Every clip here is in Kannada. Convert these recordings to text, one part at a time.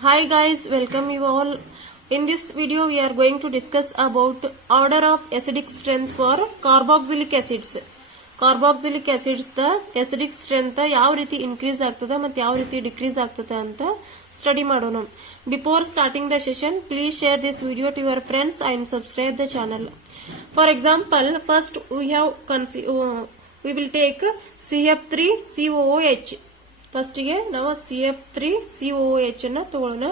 Hi guys, welcome you all. In this video we are going to discuss about order of acidic strength for carboxylic acids. Carboxylic acids the acidic strength ಯಾವ ರೀತಿ increase ಆಗ್ತದ ಮತ್ತು ಯಾವ ರೀತಿ decrease ಆಗ್ತದ ಅಂತ study ಮಾಡೋಣ. Before starting the session, please share this video to your friends and subscribe the channel. For example, first we will take CF3COOH. First ಗೆ ನಾವು CF3COOH ಅನ್ನು ತಗೊಳ್ಳೋಣ.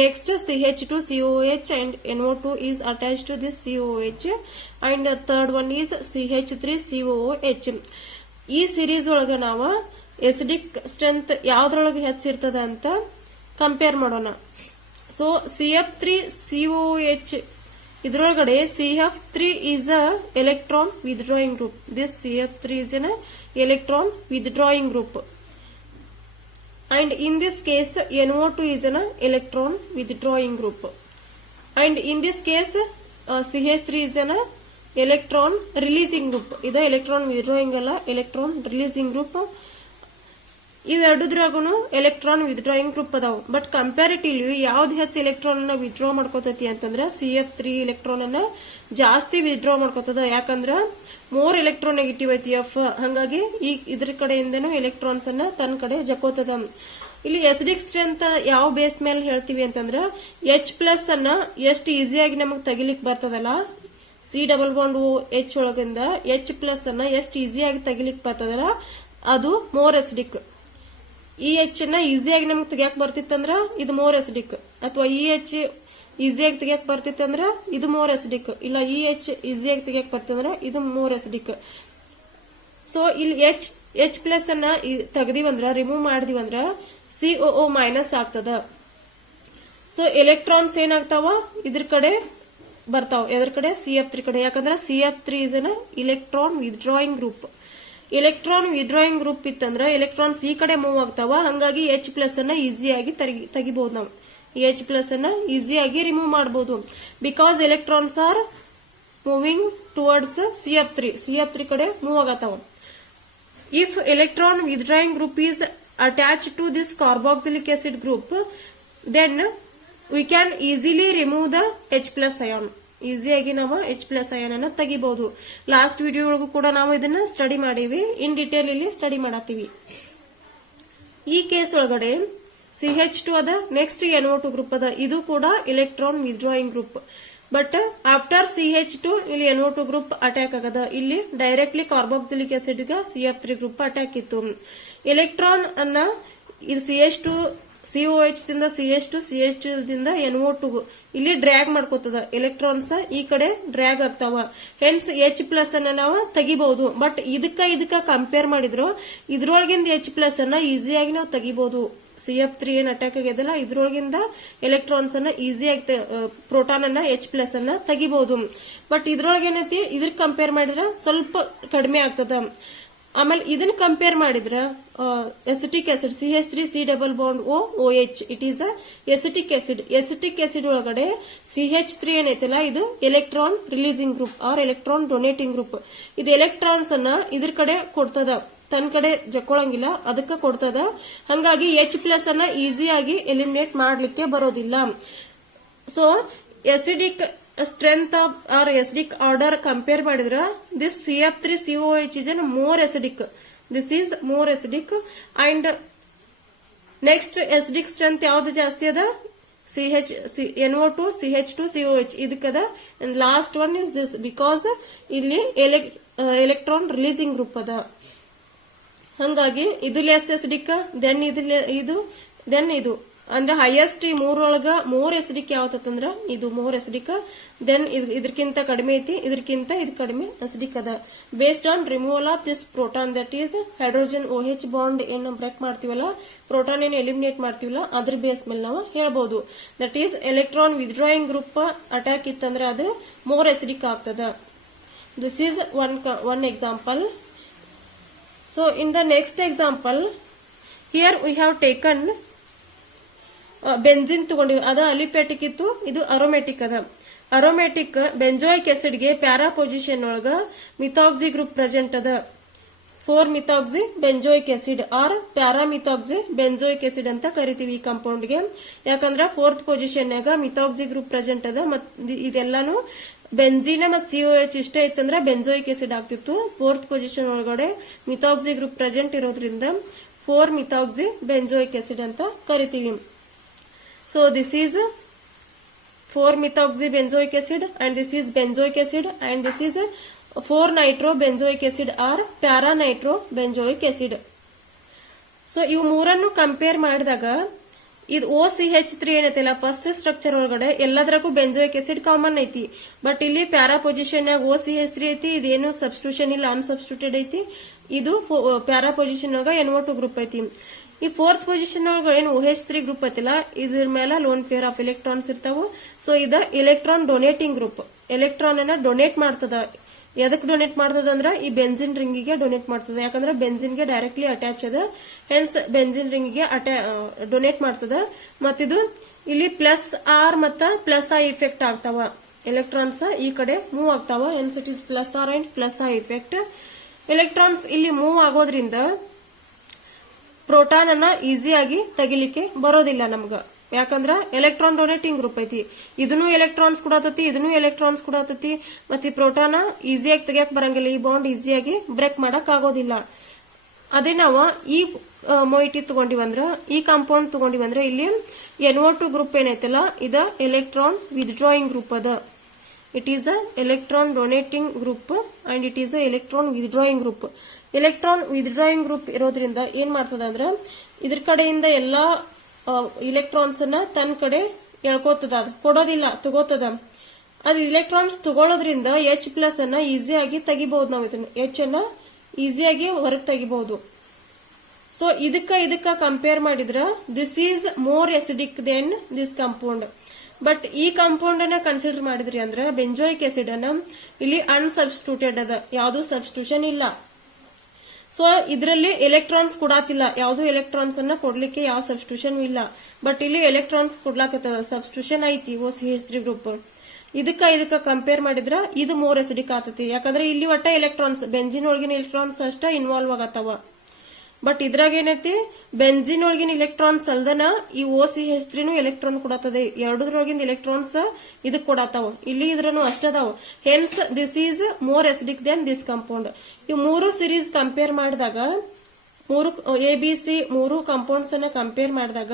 Next CH2COOH and NO2 is attached to this COOH and the third one is CH3COOH. ಈ ಸೀರೀಸ್ ಒಳಗ ನಾವು ಎಸಿಡಿಕ್ ಸ್ಟ್ರೆಂತ್ ಯಾವ್ದ್ರೊಳಗೆ ಹೆಚ್ಚಿರ್ತದ ಅಂತ ಕಂಪೇರ್ ಮಾಡೋಣ. ಸೊ CF3COOH ಇದ್ರೊಳಗಡೆ CF3 is a electron withdrawing group. This CF3 is an electron withdrawing group. And in this case NO2 is an electron withdrawing group, and in this case CH3 is an electron releasing group. ಇದು electron withdrawing ಅಲ್ಲ, electron releasing group. ಇವೆರಡುದ್ರಾಗೂ electron withdrawing group ಅದಾವ. ಬಟ್ ಕಂಪ್ಯಾರಿಟಿವ್ಲಿ ಯಾವ್ದು ಹೆಚ್ಚು ಎಲೆಕ್ಟ್ರಾನ್ ಅನ್ನ ವಿಡ್ರಾ ಮಾಡ್ಕೋತೈತಿ ಅಂತಂದ್ರೆ CF3 ಎಲೆಕ್ಟ್ರಾನ್ ಅನ್ನ ಜಾಸ್ತಿ ವಿಡ್ರಾ ಮಾಡ್ಕೋತದ. ಯಾಕಂದ್ರ ಮೋರ್ ಎಲೆಕ್ಟ್ರೋನೆಗೆಟಿವ್ ಐತಿ ಎಫ್, ಹಂಗಾಗಿ ಈ ಇದ್ರ ಕಡೆಯಿಂದನೂ ಎಲೆಕ್ಟ್ರಾನ್ಸ್ ಅನ್ನ ತನ್ನ ಕಡೆ ಜಕೋತದ. ಇಲ್ಲಿ ಎಸಿಡಿಕ್ ಸ್ಟ್ರೆಂತ್ ಯಾವ ಬೇಸ್ ಮೇಲೆ ಹೇಳ್ತೀವಿ ಅಂತಂದ್ರ H+ ಅನ್ನ ಎಷ್ಟು ಈಸಿಯಾಗಿ ನಮಗ್ ತೆಗಿಲಿಕ್ ಬರ್ತದಲ್ಲ, C⁻⁻OH ಒಳಗಿಂದ H+ ಅನ್ನ ಎಷ್ಟು ಈಸಿಯಾಗಿ ತೆಗಿಲಿಕ್ ಬರ್ತದಲ್ಲ ಅದು ಮೋರ್ ಎಸಿಡಿಕ್. H ನ ಈಸಿಯಾಗಿ ನಮಗ್ ತೆಗಿಯಕ್ ಬರ್ತಿತ್ತಂದ್ರ ಇದು ಮೋರ್ ಎಸಿಡಿಕ್, ಅಥವಾ H ಈಸಿಯಾಗಿ ತೆಗಿಯಕ್ ಬರ್ತಿತ್ತಂದ್ರ ಇದು ಮೋರ್ ಎಸಿಡಿಕ್, ಇಲ್ಲ H ಈಸಿಯಾಗಿ ತೆಗಿಯಕ್ ಬರ್ತಂದ್ರ ಇದು ಮೋರ್ ಎಸಿಡಿಕ್. ಸೊ ಇಲ್ಲಿ H+ ಅನ್ನ ತೆಗ್ದಿವಂದ್ರ, ರಿಮೂವ್ ಮಾಡಿದಿವಂದ್ರ COO- ಆಗ್ತದ. ಸೊ ಎಲೆಕ್ಟ್ರಾನ್ಸ್ ಏನಾಗ್ತಾವ ಇದ್ರ ಕಡೆ ಬರ್ತಾವ, ಎದ್ರ ಕಡೆ CF3 ಕಡೆ. ಯಾಕಂದ್ರ CF3 is an electron withdrawing group. Electron withdrawing group ಇತ್ತಂದ್ರ ಎಲೆಕ್ಟ್ರಾನ್ಸ್ ಈ ಕಡೆ ಮೂವ್ ಆಗ್ತಾವ, ಹಂಗಾಗಿ H+ ಅನ್ನ ಈಸಿಯಾಗಿ ತೆಗಿಬಹುದು. ನಾವು H+ ಅನ್ನ ಈಸಿಯಾಗಿ ರಿಮೂವ್ ಮಾಡಬಹುದು. Because electrons are moving towards CF3 ಕಡೆ ಮೂವ್ ಆಗತ್ತಾವ. If electron withdrawing group is attached to this carboxylic acid group, then we can easily remove the H+ ion. ಈಸಿಯಾಗಿ ನಾವು H+ ion ಅನ್ನ ತೆಗಿಬಹುದು. ಲಾಸ್ಟ್ ವಿಡಿಯೋ ಒಳಗೂ ಕೂಡ ನಾವು ಇದನ್ನ ಸ್ಟಡಿ ಮಾಡೀವಿ, ಇನ್ ಡಿಟೇಲ್ ಇಲ್ಲಿ ಸ್ಟಡಿ ಮಾಡತ್ತೀವಿ. ಈ ಕೇಸ್ ಒಳಗಡೆ CH2 ಅದ, ನೆಕ್ಸ್ಟ್ NO2 ಗ್ರೂಪ್ ಅದ, ಇದು ಕೂಡ electron withdrawing group. But after CH2 ಇಲ್ಲಿ NO2 ಗ್ರೂಪ್ ಅಟ್ಯಾಕ್ ಆಗದ. ಇಲ್ಲಿ ಡೈರೆಕ್ಟ್ಲಿ ಕಾರ್ಬಾಕ್ಸಿಲಿಕ್ ಆಸಿಡ್ ಗ CF3 ಗ್ರೂಪ್ ಅಟ್ಯಾಕ್ ಇತ್ತು. ಎಲೆಕ್ಟ್ರಾನ್ ಅನ್ನ ಇದು CH2 COH ದಿಂದ CH2 ದಿಂದ NO2 ಇಲ್ಲಿ ಡ್ರ್ಯಾಗ್ ಮಾಡ್ಕೋತದ. ಎಲೆಕ್ಟ್ರಾನ್ಸ್ ಈ ಕಡೆ ಡ್ರ್ಯಾಗ್ ಆಗ್ತಾವ, ಹೆನ್ಸ್ H+ ಅನ್ನ ನಾವು ತೆಗಿಬಹುದು. ಬಟ್ ಇದಕ್ಕ ಕಂಪೇರ್ ಮಾಡಿದ್ರು ಇದ್ರೊಳಗಿಂದ H+ ಅನ್ನ ಈಸಿಯಾಗಿ ನಾವು ತೆಗಿಬಹುದು. CF3 ಏನ್ ಅಟ್ಯಾಕ್ ಆಗ್ಯದಲ್ಲ ಇದ್ರೊಳಗಿಂದ ಎಲೆಕ್ಟ್ರಾನ್ಸ್ ಅನ್ನ ಈಸಿಯಾಗಿ ಪ್ರೋಟಾನ್ ಅನ್ನ H+ ಅನ್ನ ತೆಗಿಬಹುದು. ಬಟ್ ಇದ್ರೊಳಗೆ ಏನೈತಿ, ಇದ್ರ ಕಂಪೇರ್ ಮಾಡಿದ್ರ ಸ್ವಲ್ಪ ಕಡಿಮೆ ಆಗ್ತದ. ಆಮೇಲೆ ಇದನ್ನ ಕಂಪೇರ್ ಮಾಡಿದ್ರ acetic acid CH3C⁻⁻OH it is a acetic acid. Acetic acid ಒಳಗಡೆ CH3 ಏನೈತಲ್ಲ ಇದು electron releasing group or electron donating group. ಇದು ಎಲೆಕ್ಟ್ರಾನ್ಸ್ ಅನ್ನ ಇದ್ರ ಕಡೆ ಕೊಡ್ತದ, ತನ್ನ ಕಡೆ ಜಕ್ಕೊಳಂಗಿಲ್ಲ, ಅದಕ್ಕ ಕೊಡ್ತದ. ಹಂಗಾಗಿ H+ ಅನ್ನ ಈಸಿಯಾಗಿ ಎಲಿಮಿನೇಟ್ ಮಾಡ್ಲಿಕ್ಕೆ ಬರೋದಿಲ್ಲ. So acidic strength of or acidic order compare ಮಾಡಿದ್ರ this CF3COH is more acidic. This is more acidic. And next acidic strength ಯಾವ್ದು ಜಾಸ್ತಿ ಅದ, NO2 CH2COH ಇದಕ್ಕದ. and last one is this, because ಇಲ್ಲಿ ಎಲೆಕ್ಟ್ರಾನ್ ರಿಲೀಸಿಂಗ್ ಗ್ರೂಪ್ ಅದ. ಹಂಗಾಗಿ ಇದು ಲೆಸ್ ಎಸಿಡಿಕ್, ದೆನ್ ಇದು ಅಂದ್ರೆ ಹೈಯೆಸ್ಟ್ ಈ ಮೂರೊಳಗ ಮೋರ್ ಎಸಿಡಿಕ್ ಯಾವತ್ತಂದ್ರ ಇದು ಮೋರ್ ಎಸಿಡಿಕ್. ದೆನ್ ಇದಕ್ಕಿಂತ ಕಡಿಮೆ ಐತಿ, ಇದಕ್ಕಿಂತ ಇದು ಕಡಿಮೆ ಎಸಿಡಿಕ್ ಅದ. Based on removal of this proton, that is hydrogen OH bond ಏನ್ ಬ್ರೇಕ್ ಮಾಡ್ತೀವಲ್ಲ, ಪ್ರೋಟಾನ್ ಏನ್ ಎಲಿಮಿನೇಟ್ ಮಾಡ್ತೀವಲ್ಲ ಅದ್ರ ಬೇಸ್ ಮೇಲೆ ನಾವು ಹೇಳ್ಬಹುದು. That is electron withdrawing group attack ಇತ್ತಂದ್ರೆ ಅದು ಮೋರ್ ಎಸಿಡಿಕ್ ಆಗ್ತದ. This is one example. So in the next example here we have taken benzene ತಗೊಂಡಿವಿ, ಅದ ಅಲಿಫೆಟಿಕ್ ಇತ್ತು, ಇದು ಅರೋಮೆಟಿಕ್ ಅದ. ಅರೋಮೆಟಿಕ್ ಬೆಂಜೋಯಿಕ್ ಆಸಿಡ್ ಗೆ ಪ್ಯಾರಾ ಪೊಸಿಷನ್ ಒಳಗ ಮಿಥಾಕ್ಸಿ ಗ್ರೂಪ್ ಪ್ರೆಸೆಂಟ್ ಅದ. 4-ಮಿಥಾಕ್ಸಿ ಬೆಂಜೋಯಿಕ್ ಆಸಿಡ್ ಆರ್ ಪ್ಯಾರಾಮಿಥಾಕ್ಸಿ ಬೆಂಜೋಯಿಕ್ ಆಸಿಡ್ ಅಂತ ಕರಿತೀವಿ ಈ ಕಾಂಪೌಂಡ್ ಗೆ. ಯಾಕಂದ್ರೆ 4th ಪೊಸಿಷನ್ ನಾಗ ಮಿಥಾಕ್ಸಿ ಗ್ರೂಪ್ ಪ್ರೆಸೆಂಟ್ ಅದ. ಮತ್ ಇದೆಲ್ಲಾನು ಬೆಂಜಿನ ಮತ್ತು COH ಇಷ್ಟೇ ಇತ್ತಂದ್ರೆ ಬೆಂಜೋಯಿಕ್ ಆಸಿಡ್ ಆಗ್ತಿತ್ತು. 4th ಪೊಸಿಷನ್ ಒಳಗಡೆ ಮಿಥಾಕ್ಸಿ ಗ್ರೂಪ್ ಪ್ರೆಸೆಂಟ್ ಇರೋದ್ರಿಂದ 4-ಮಿಥಾಕ್ಸಿ ಬೆಂಜೋಯಿಕ್ ಆಸಿಡ್ ಅಂತ ಕರಿತೀವಿ. So this is 4-methoxy benzoic acid and this is benzoic acid and this is 4-nitro benzoic acid or para-nitro benzoic acid. So ಇವು ಮೂರನ್ನು ಕಂಪೇರ್ ಮಾಡಿದಾಗ ಇದು OCH3 ಏನೈತಲ್ಲ ಫಸ್ಟ್ ಸ್ಟ್ರಕ್ಚರ್ ಒಳಗಡೆ ಎಲ್ಲದರಕ್ಕೂ ಬೆಂಜೋಯಿಕ್ ಆಸಿಡ್ ಕಾಮನ್ ಐತಿ. ಬಟ್ ಇಲ್ಲಿ ಪ್ಯಾರಾ ಪೊಸಿಷನ್ OCH3 ಐತಿ. ಇದೇನು ಸಬ್ಸ್ಟಿಟ್ಯೂಷನ್ ಇಲ್ಲ, ಅನ್ಸಬ್ಸ್ಟಿಟ್ಯೂಟೆಡ್ ಐತಿ. ಇದು ಪ್ಯಾರಾ ಪೊಸಿಷನ್ ಒಳಗ NO2 ಗ್ರೂಪ್ ಐತಿ. ಈ 4th ಪೊಸಿಷನ್ ಒಳಗೆ ಏನು OH3 ಗ್ರೂಪ್ ಐತಿಲ್ಲ ಇದ್ರ ಮೇಲೆ ಲೋನ್ ಪೇರ್ ಆಫ್ ಎಲೆಕ್ಟ್ರಾನ್ಸ್ ಇರ್ತಾವು. ಸೊ ಇದ ಎಲೆಕ್ಟ್ರಾನ್ ಡೊನೇಟಿಂಗ್ ಗ್ರೂಪ್. ಎಲೆಕ್ಟ್ರಾನ್ ಅನ್ನ ಡೊನೇಟ್ ಮಾಡ್ತದ. ಎದಕ್ ಡೊನೇಟ್ ಮಾಡ್ತದ ಅಂದ್ರ ಈ ಬೆಂಜಿನ್ ರಿಂಗಿಗೆ ಡೊನೇಟ್ ಮಾಡ್ತದ. ಯಾಕಂದ್ರೆ ಬೆಂಜಿನ್ಗೆ ಡೈರೆಕ್ಟ್ಲಿ ಅಟ್ಯಾಚ್ ಅದ, ಹೆನ್ಸ್ ಬೆಂಜಿನ್ ರಿಂಗಿಗೆ ಡೊನೇಟ್ ಮಾಡ್ತದ. ಮತ್ತಿದು ಇಲ್ಲಿ +R ಮತ್ತ +I ಇಫೆಕ್ಟ್ ಆಗ್ತಾವ. ಎಲೆಕ್ಟ್ರಾನ್ಸ್ ಈ ಕಡೆ ಮೂವ್ ಆಗ್ತಾವ, hence it is +R and +I effect. Electrons ಇಲ್ಲಿ ಮೂವ್ ಆಗೋದ್ರಿಂದ ಪ್ರೋಟಾನ್ ಅನ್ನ ಈಸಿಯಾಗಿ ತೆಗಿಲಿಕ್ಕೆ ಬರೋದಿಲ್ಲ ನಮ್ಗ. ಯಾಕಂದ್ರ ಎಲೆಕ್ಟ್ರಾನ್ ಡೊನೇಟಿಂಗ್ ಗ್ರೂಪ್ ಐತಿ. ಇದನ್ನು ಎಲೆಕ್ಟ್ರಾನ್ಸ್ ಕೊಡತತಿ, ಇದನ್ನು ಎಲೆಕ್ಟ್ರಾನ್ಸ್ ಕೊಡತತಿ. ಮತ್ತೆ ಪ್ರೋಟಾನ ಈಸಿಯಾಗಿ ತೆಗಿಯಕ್ ಬರಂಗಿಲ್ಲ. ಈ ಬಾಂಡ್ ಈಸಿಯಾಗಿ ಬ್ರೇಕ್ ಮಾಡಕ್ ಆಗೋದಿಲ್ಲ. ಅದೇ ನಾವು ಈ ಮೊಯಿಟಿ ತಗೊಂಡಿವಂದ್ರ, ಈ ಕಾಂಪೌಂಡ್ ತಗೊಂಡಿವಂದ್ರ ಇಲ್ಲಿ NO2 ಗ್ರೂಪ್ ಏನೈತಲ್ಲ ಇದ ಎಲೆಕ್ಟ್ರಾನ್ ವಿತ್ಡ್ರಾಯಿಂಗ್ ಗ್ರೂಪ್ ಅದ. It is a electron donating group and it is a electron withdrawing group. Electron withdrawing group ಇರೋದ್ರಿಂದ ಏನ್ ಮಾಡ್ತದ ಅಂದ್ರ ಇದ್ರ ಕಡೆಯಿಂದ ಎಲ್ಲಾ ಇಲೆಕ್ಟ್ರಾನ್ಸ್ ಅನ್ನ ತನ್ನ ಕಡೆ ಎಳ್ಕೋತದ, ಅದು ಕೊಡೋದಿಲ್ಲ, ತಗೋತದ. ಅದು ಇಲೆಕ್ಟ್ರಾನ್ಸ್ ತಗೊಳ್ಳೋದ್ರಿಂದ H+ ಅನ್ನ ಈಸಿಯಾಗಿ ತೆಗಿಬಹುದು. ನಾವು ಇದನ್ನ H ಅನ್ನ ಈಸಿಯಾಗಿ ಹೊರಗೆ ತೆಗಿಬಹುದು. ಸೊ ಇದಕ್ಕ ಕಂಪೇರ್ ಮಾಡಿದ್ರ this is more acidic than this compound. But ಈ ಕಾಂಪೌಂಡ್ ಅನ್ನ ಕನ್ಸಿಡರ್ ಮಾಡಿದ್ರಿ ಅಂದ್ರೆ ಬೆಂಜೋಯಿಕ್ ಆಸಿಡ್ ಅನ್ನ ಇಲ್ಲಿ ಅನ್ಸಬ್ಸ್ಟಿಟ್ಯೂಟೆಡ್ ಅದ, ಯಾವ್ದು ಸಬ್ಸ್ಟಿಟ್ಯೂಷನ್ ಇಲ್ಲ. ಸೊ ಇದರಲ್ಲಿ ಎಲೆಕ್ಟ್ರಾನ್ಸ್ ಕೊಡಾತಿಲ್ಲ, ಯಾವ್ದು ಎಲೆಕ್ಟ್ರಾನ್ಸ್ ಅನ್ನ ಕೊಡ್ಲಿಕ್ಕೆ ಯಾವ ಸಬ್ಸ್ಟಿಟ್ಯೂಷನ್ ಇಲ್ಲ. ಬಟ್ ಇಲ್ಲಿ ಎಲೆಕ್ಟ್ರಾನ್ಸ್ ಕೊಡ್ಲಾಕತ್ತದ, ಸಬ್ಸ್ಟಿಟ್ಯೂಷನ್ ಐತಿ OCH3 ಗ್ರೂಪ್. ಇದಕ್ಕ ಕಂಪೇರ್ ಮಾಡಿದ್ರ ಇದು ಮೋರ್ ಎಸಿಡಿಕ್ ಆತತಿ. ಯಾಕಂದ್ರೆ ಇಲ್ಲಿ ಒಟ್ಟ ಎಲೆಕ್ಟ್ರಾನ್ಸ್ ಬೆಂಜಿನ್ ಒಳಗಿನ ಎಲೆಕ್ಟ್ರಾನ್ಸ್ ಅಷ್ಟ ಇನ್ವಾಲ್ವ್ ಆಗತ್ತವ. ಬಟ್ ಇದ್ರಾಗ ಏನೈತಿ ಬೆಂಜಿನ್ ಒಳಗಿನ ಎಲೆಕ್ಟ್ರಾನ್ಸ್ ಅಲ್ದನ ಈ OCH3 ಎಲೆಕ್ಟ್ರಾನ್ ಕೊಡತದೆ. ಎರಡರೊಳಗಿನ ಎಲೆಕ್ಟ್ರಾನ್ಸ್ ಇದಕ್ ಕೊಡತಾವ. ಇಲ್ಲಿ ಇದ್ರನು ಅಷ್ಟದಾವ. Hence this is more acidic than this compound. ಈ ಮೂರು ಸಿರೀಸ್ ಕಂಪೇರ್ ಮಾಡಿದಾಗ, ಮೂರು ABC ಮೂರು ಕಾಂಪೌಂಡ್ಸ್ ಅನ್ನ ಕಂಪೇರ್ ಮಾಡಿದಾಗ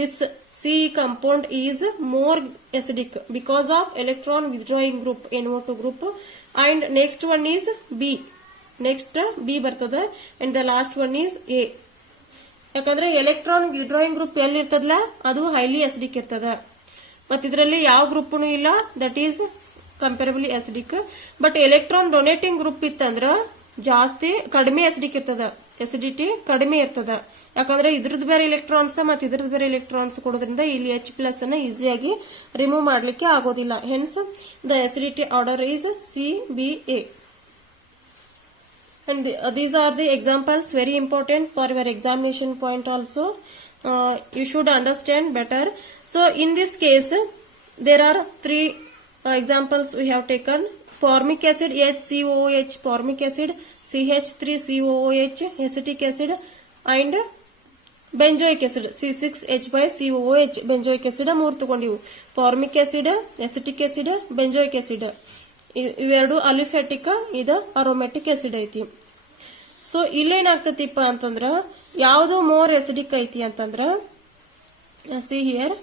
this C compound is more acidic because of electron withdrawing group NO2 group. And next one is B. Next B ಬರ್ತದ and the last one is A. ಯಾಕಂದ್ರೆ ಎಲೆಕ್ಟ್ರಾನ್ ವಿತ್ಡ್ರಾಯಿಂಗ್ ಗ್ರೂಪ್ ಎಲ್ಲಿ ಇರ್ತದಲ್ಲ ಅದು ಹೈಲಿ ಅಸಿಡಿಕ್ ಇರ್ತದ. ಮತ್ ಇದರಲ್ಲಿ ಯಾವ ಗ್ರೂಪ್ನು ಇಲ್ಲ, that is comparably acidic. But electron donating group ಇತ್ತಂದ್ರ ಜಾಸ್ತಿ ಕಡಿಮೆ ಅಸಿಡಿಕ್ ಇರ್ತದ, ಎಸಿಡಿಟಿ ಕಡಿಮೆ ಇರ್ತದ. ಯಾಕಂದ್ರೆ ಇದ್ರದ್ದು ಬೇರೆ ಎಲೆಕ್ಟ್ರಾನ್ಸ್ ಮತ್ತೆ ಇದ್ರದ್ದು ಬೇರೆ ಎಲೆಕ್ಟ್ರಾನ್ಸ್ ಕೊಡೋದ್ರಿಂದ ಇಲ್ಲಿ H+ ಅನ್ನ ಈಸಿಯಾಗಿ ರಿಮೂವ್ ಮಾಡ್ಲಿಕ್ಕೆ ಆಗೋದಿಲ್ಲ. Hence the acidity order is CBA. And these are the examples very important for your examination point also. You should understand better. So in this case there are three examples we have taken. Formic acid HCOOH formic acid, CH3COOH acetic acid and benzoic acid C6H5COOH benzoic acid. ಮೂರು ತಗೊಂಡಿವು. Formic acid, acetic acid, benzoic acid. ಇವೆರಡು ಅಲಿಫೆಟಿಕ್, ಇದು ಅರೋಮೆಟಿಕ್ ಆಸಿಡ್ ಐತಿ. ಸೊ ಇಲ್ಲೇನಾಗ್ತತಿಪ್ಪ ಅಂತಂದ್ರ ಯಾವುದು ಮೋರ್ ಎಸಿಡಿಕ್ ಐತಿ ಅಂತಂದ್ರ see here,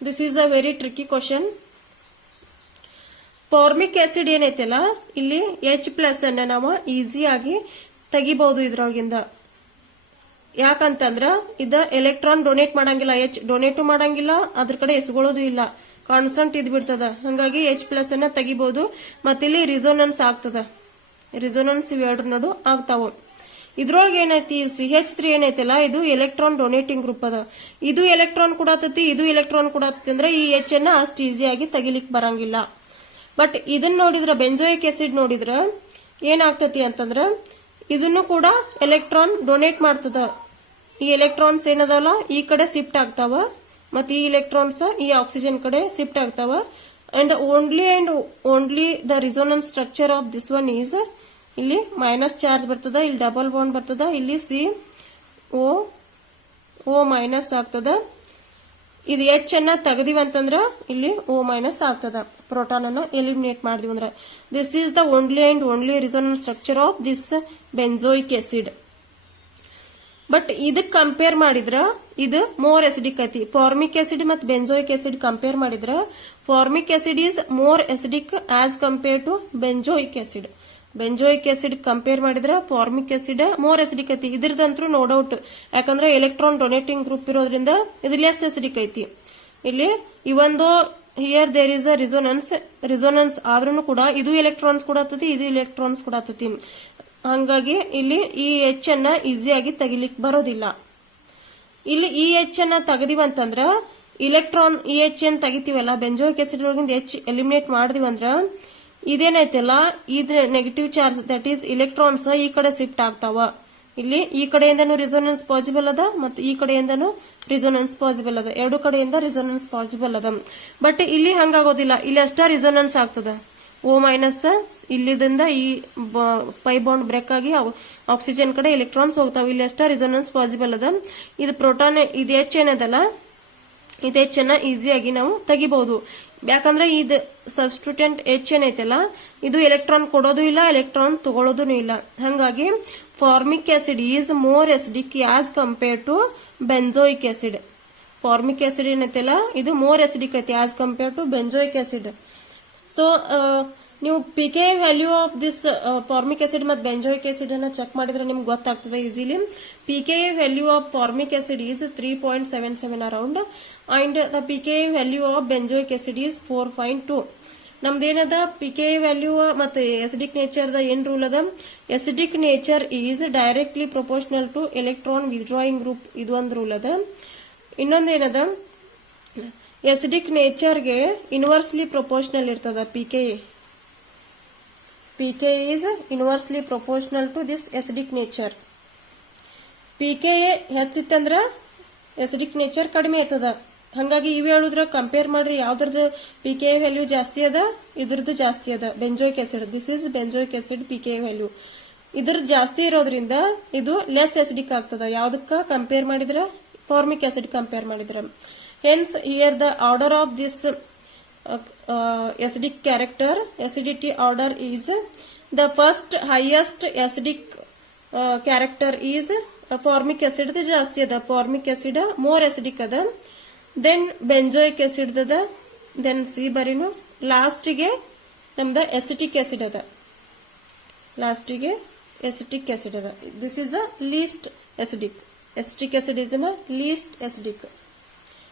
this is a very tricky question. Formic acid ಏನೈತಲ್ಲ ಇಲ್ಲಿ H+ ಅನ್ನ ನಾವು ಈಸಿಯಾಗಿ ತೆಗಿಬಹುದು ಇದ್ರೊಳಗಿಂದ. ಯಾಕಂತಂದ್ರ ಇದ ಎಲೆಕ್ಟ್ರಾನ್ ಡೊನೇಟ್ ಮಾಡಂಗಿಲ್ಲ, H ಡೊನೇಟು ಮಾಡಂಗಿಲ್ಲ, ಅದ್ರ ಕಡೆ ಎಸ್ಕೊಳ್ಳೋದು ಇಲ್ಲ, ಕಾನ್ಸ್ಟಂಟ್ ಇದ್ ಬಿಡ್ತದ. ಹಂಗಾಗಿ H+ ಅನ್ನ ತೆಗಿಬಹುದು. ಮತ್ತಿಲ್ಲಿ ರಿಸೋನೆನ್ಸ್ ಆಗ್ತದ, ರಿಸೋನೆನ್ಸ್ ಇವೆರಡ್ರ ನಡು ಆಗ್ತಾವ. ಇದ್ರೊಳಗೆ ಏನೈತಿ CH3 ಏನೈತಲ್ಲ ಇದು ಎಲೆಕ್ಟ್ರಾನ್ ಡೊನೇಟಿಂಗ್ ಗ್ರೂಪ್ ಅದ. ಇದು ಎಲೆಕ್ಟ್ರಾನ್ ಕೊಡತತಿ, ಇದು ಎಲೆಕ್ಟ್ರಾನ್ ಕೊಡತತಿ ಅಂದ್ರೆ ಈ H ಅನ್ನ ಅಷ್ಟು ಈಸಿಯಾಗಿ ತೆಗಿಲಿಕ್ ಬರಂಗಿಲ್ಲ. ಬಟ್ ಇದನ್ನ ನೋಡಿದ್ರ ಬೆಂಜೋಯಿಕ್ ಆಸಿಡ್ ನೋಡಿದ್ರ ಏನಾಗ್ತತಿ ಅಂತಂದ್ರ ಇದನ್ನು ಕೂಡ ಎಲೆಕ್ಟ್ರಾನ್ ಡೊನೇಟ್ ಮಾಡ್ತದ. ಈ ಎಲೆಕ್ಟ್ರಾನ್ಸ್ ಏನದಲ್ಲ ಈ ಕಡೆ ಶಿಫ್ಟ್ ಆಗ್ತಾವ, ಮತ್ತೆ ಈ ಎಲೆಕ್ಟ್ರಾನ್ಸ್ ಈ ಆಕ್ಸಿಜನ್ ಕಡೆ ಶಿಫ್ಟ್ ಆಗ್ತಾವ. And only the resonance structure of this one is ಇಲ್ಲಿ ಮೈನಸ್ ಚಾರ್ಜ್ ಬರ್ತದ, ಇಲ್ಲಿ ಡಬಲ್ ಬಾಂಡ್ ಬರ್ತದ, ಇಲ್ಲಿ O ಮೈನಸ್ ಆಗ್ತದ. ಇದು H ಅನ್ನ ತೆಗದಿವಿ ಅಂತಂದ್ರ ಇಲ್ಲಿ O ಮೈನಸ್ ಆಗ್ತದ. ಪ್ರೋಟಾನ್ ಅನ್ನ ಎಲಿಮಿನೇಟ್ ಮಾಡಿದ್ವಿ ಅಂದ್ರೆ this is the only and only resonance structure of this benzoic acid. But ಇದಕ್ ಕಂಪೇರ್ ಮಾಡಿದ್ರ ಇದು ಮೋರ್ ಅಸಿಡಿಕ್ ಐತಿ. ಫಾರ್ಮಿಕ್ ಆಸಿಡ್ ಮತ್ತು ಬೆಂಜೋಯಿಕ್ ಆಸಿಡ್ ಕಂಪೇರ್ ಮಾಡಿದ್ರ formic acid is more acidic as compare to benzoic acid. Benzoic acid compare ಮಾಡಿದ್ರೆ ಫಾರ್ಮಿಕ್ ಆಸಿಡ್ ಮೋರ್ ಅಸಿಡಿಕ್ ಐತಿ. ಇದ್ರದಂತೂ ನೋ ಡೌಟ್, ಯಾಕಂದ್ರೆ ಎಲೆಕ್ಟ್ರಾನ್ ಡೊನೇಟಿಂಗ್ ಗ್ರೂಪ್ ಇರೋದ್ರಿಂದ ಇದು ಲೆಸ್ ಅಸಿಡಿಕ್ ಐತಿ. ಇಲ್ಲಿ ಇವೊಂದು here there is a resonance ಆದ್ರೂ ಕೂಡ ಇದು ಎಲೆಕ್ಟ್ರಾನ್ಸ್ ಕೊಡತತಿ, ಇದು ಎಲೆಕ್ಟ್ರಾನ್ಸ್ ಕೊಡತತಿ. ಹಂಗಾಗಿ ಇಲ್ಲಿ ಈ H ಅನ್ನ ಈಸಿಯಾಗಿ ತೆಗಿಲಿಕ್ ಬರೋದಿಲ್ಲ. ಇಲ್ಲಿ ಈ H ಅನ್ನ ತೆಗದಿವಿ ಅಂತಂದ್ರ ಇಲೆಕ್ಟ್ರಾನ್ ಈ H ಏನ್ ತೆಗಿತೀವಲ್ಲ ಬೆಂಜೋಯಿಕ್ ಆಸಿಡ್ ಒಳಗಿಂದ H ಎಲಿಮಿನೇಟ್ ಮಾಡಿದಿವಂದ್ರ ಇದೇನೈತಲ್ಲ ಇದು negative charge that is electrons ಈ ಕಡೆ ಶಿಫ್ಟ್ ಆಗ್ತಾವ. ಇಲ್ಲಿ ಈ ಕಡೆಯಿಂದನೂ ರಿಸೋನೆನ್ಸ್ ಪಾಸಿಬಲ್ ಅದ ಮತ್ತು ಈ ಕಡೆಯಿಂದನೂ ರಿಸೋನೆನ್ಸ್ ಪಾಸಿಬಲ್ ಅದ, ಎರಡು ಕಡೆಯಿಂದ ರಿಸೋನೆನ್ಸ್ ಪಾಸಿಬಲ್ ಅದ. ಬಟ್ ಇಲ್ಲಿ ಹಂಗಾಗೋದಿಲ್ಲ, ಇಲ್ಲಿ ಅಷ್ಟ ರಿಸೋನೆನ್ಸ್ ಆಗ್ತದ. O ಮೈನಸ್ ಇಲ್ಲಿದಿಂದ ಈ ಪೈ ಬಾಂಡ್ ಬ್ರೇಕ್ ಆಗಿ ಆಕ್ಸಿಜನ್ ಕಡೆ ಎಲೆಕ್ಟ್ರಾನ್ಸ್ ಹೋಗ್ತಾವ, ಇಲ್ಲಿ ಅಷ್ಟ ರಿಸೋನೆನ್ಸ್ ಪಾಸಿಬಲ್ ಅದ. ಇದು ಪ್ರೋಟಾನ್ ಇದು H ಏನದಲ್ಲ ಇದು H ಅನ್ನ ಈಸಿಯಾಗಿ ನಾವು ತೆಗಿಬಹುದು. ಯಾಕಂದ್ರೆ ಇದು ಸಬ್ಸ್ಟಿಟ್ಯೂಟೆಂಟ್ H ಏನೈತಲ್ಲ ಇದು ಎಲೆಕ್ಟ್ರಾನ್ ಕೊಡೋದು ಇಲ್ಲ, ಎಲೆಕ್ಟ್ರಾನ್ ತಗೊಳ್ಳೋದು ಇಲ್ಲ. ಹಂಗಾಗಿ formic acid is more acidic as compare to benzoic acid. Formic acid ಏನೈತಲ್ಲ ಇದು ಮೋರ್ ಅಸಿಡಿಕ್ ಐತಿ as compare to benzoic acid. So ನೀವು PK value of this formic acid ಮತ್ತು ಬೆಂಜೋಯಿಕ್ ಆಸಿಡ್ ಅನ್ನ ಚೆಕ್ ಮಾಡಿದ್ರೆ ನಿಮ್ಗೆ ಗೊತ್ತಾಗ್ತದೆ easily. PK value of formic acid is 3.77 around and the PK value of benzoic acid is 4.2. ನಮ್ದೇನದ PK ವ್ಯಾಲ್ಯೂ ಮತ್ತು acidic nature ದ ಏನ್ ರೂಲ್ ಅದ, acidic nature is directly proportional to electron withdrawing group, ಇದು ಒಂದು ರೂಲ್ ಅದ. ಇನ್ನೊಂದೇನದ acidic nature ಗೆ ಇನ್ವರ್ಸ್ಲಿ ಪ್ರಪೋರ್ಷನಲ್ ಇರ್ತದ. PK is inversely proportional to this acidic nature. PK ಹೆಚ್ಚಿತ್ತಂದ್ರ acidic nature ಕಡಿಮೆ ಇರ್ತದ. ಹಂಗಾಗಿ ಇವು ಹೇಳಿದ್ರ ಕಂಪೇರ್ ಮಾಡ್ರಿ ಯಾವ್ದ್ರದ್ದು PK ವ್ಯಾಲ್ಯೂ ಜಾಸ್ತಿ ಅದ, ಇದ್ರದ್ದು ಜಾಸ್ತಿ ಅದ. Benzoic acid, this is benzoic acid PK value ಇದ್ರದ್ದು ಜಾಸ್ತಿ ಇರೋದ್ರಿಂದ ಇದು ಲೆಸ್ ಅಸಿಡಿಕ್ ಆಗ್ತದ. ಯಾವ್ದಕ್ಕ ಕಂಪೇರ್ ಮಾಡಿದ್ರ ಫಾರ್ಮಿಕ್ ಆಸಿಡ್ ಕಂಪೇರ್ ಮಾಡಿದ್ರ. Hence here the order of this acidic character, acidity order is the first highest acidic character is formic acid ಜಾಸ್ತಿ ಅದ, ಫಾರ್ಮಿಕ್ ಆಸಿಡ್ ಮೋರ್ ಅಸಿಡಿಕ್ ಅದ, ದೆನ್ ಬೆಂಜೋಯಿಕ್ ಆಸಿಡ್ ಅದ, ದೆನ್ ಸಿ ಬರೀನು ಲಾಸ್ಟಿಗೆ ನಮ್ದ ಎಸಿಟಿಕ್ ಆಸಿಡ್ ಅದ, ಲಾಸ್ಟಿಗೆ ಎಸಿಟಿಕ್ ಆಸಿಡ್ ಅದ. This is a least acidic. Acetic acid is a least acidic.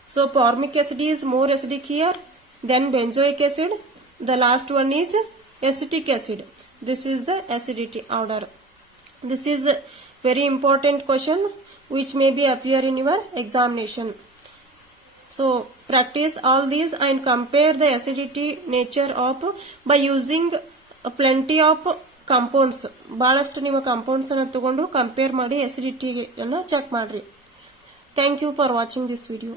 So formic acid is more acidic here, then benzoic acid, the last one is acetic acid. This is the acidity order. This is a very important question which may be appear in your examination. So practice all these and compare the acidity nature of by using plenty of compounds. ಬಹಳಷ್ಟು ನೀವು compounds ಅನ್ನು ತಗೊಂಡು ಕಂಪೇರ್ ಮಾಡಿ acidity ಅನ್ನು ಚೆಕ್ ಮಾಡ್ರಿ. Thank you for watching this video.